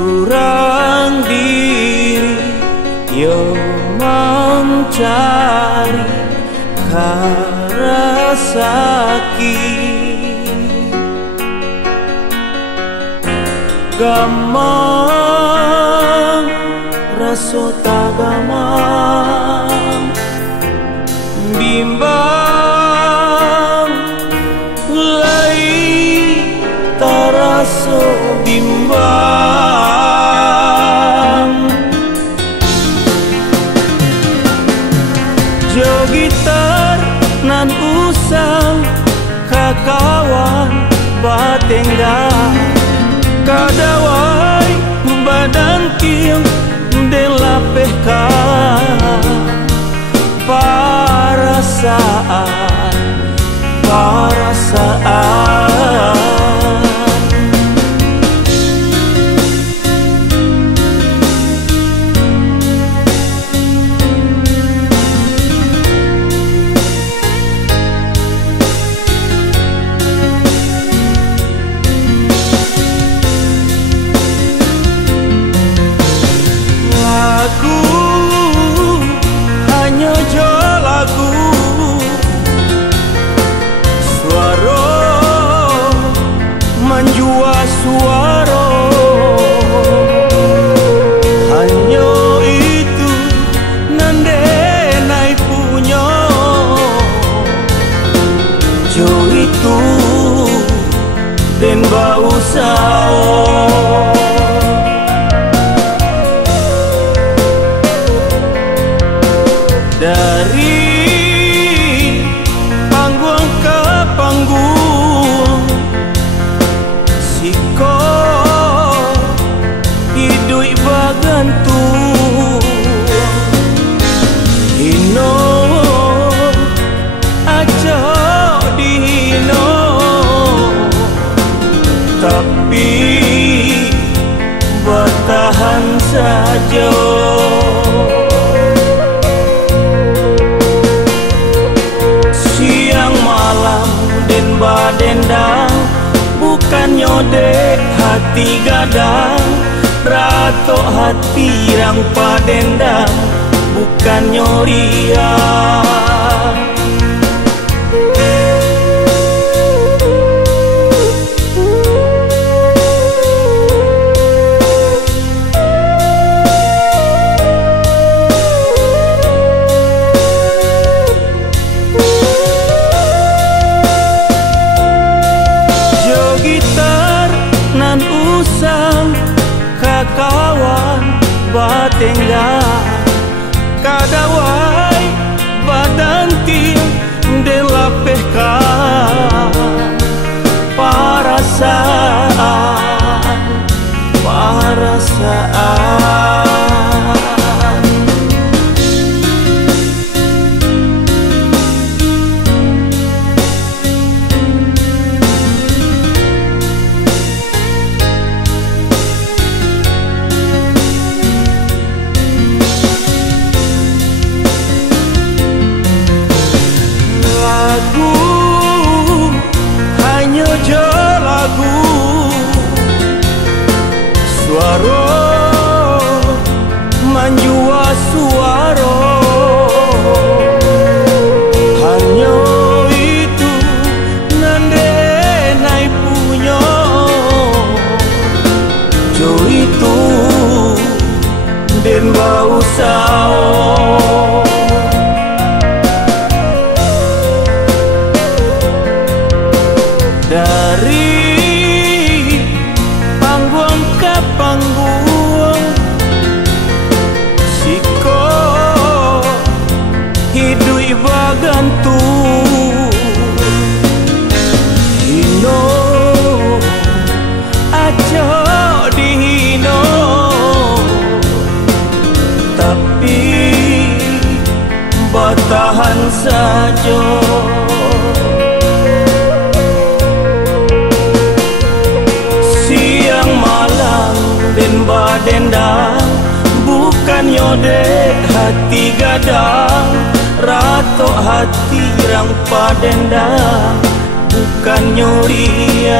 jurang diri yo mencari karasaki gamang raso tagamang bimbang lai taraso bimbang jo gitar nan usang kakawan batenggang kadawai badan kieu den lapehkan perasaan lagu hanya jo lagu suara menjua suara hanya itu nandenai punya jo itu den bau sao dari panggung ke panggung siko hidui bagantung hino aja dihino tapi bertahan saja. Badendang bukan nyodek hati gadang rato hati rang padendang bukan nyoriang kakawan batenggang kadawai badan tiang den lapehkan perasaan suara menjua suara hanya itu nandenai punya jo itu den bau sao dari panggung ke panggung siko hidui bagantung hino aja dihino tapi bertahan saja. Badendang bukan nyodek hati gadang rato hati rang padendang bukan nyuriang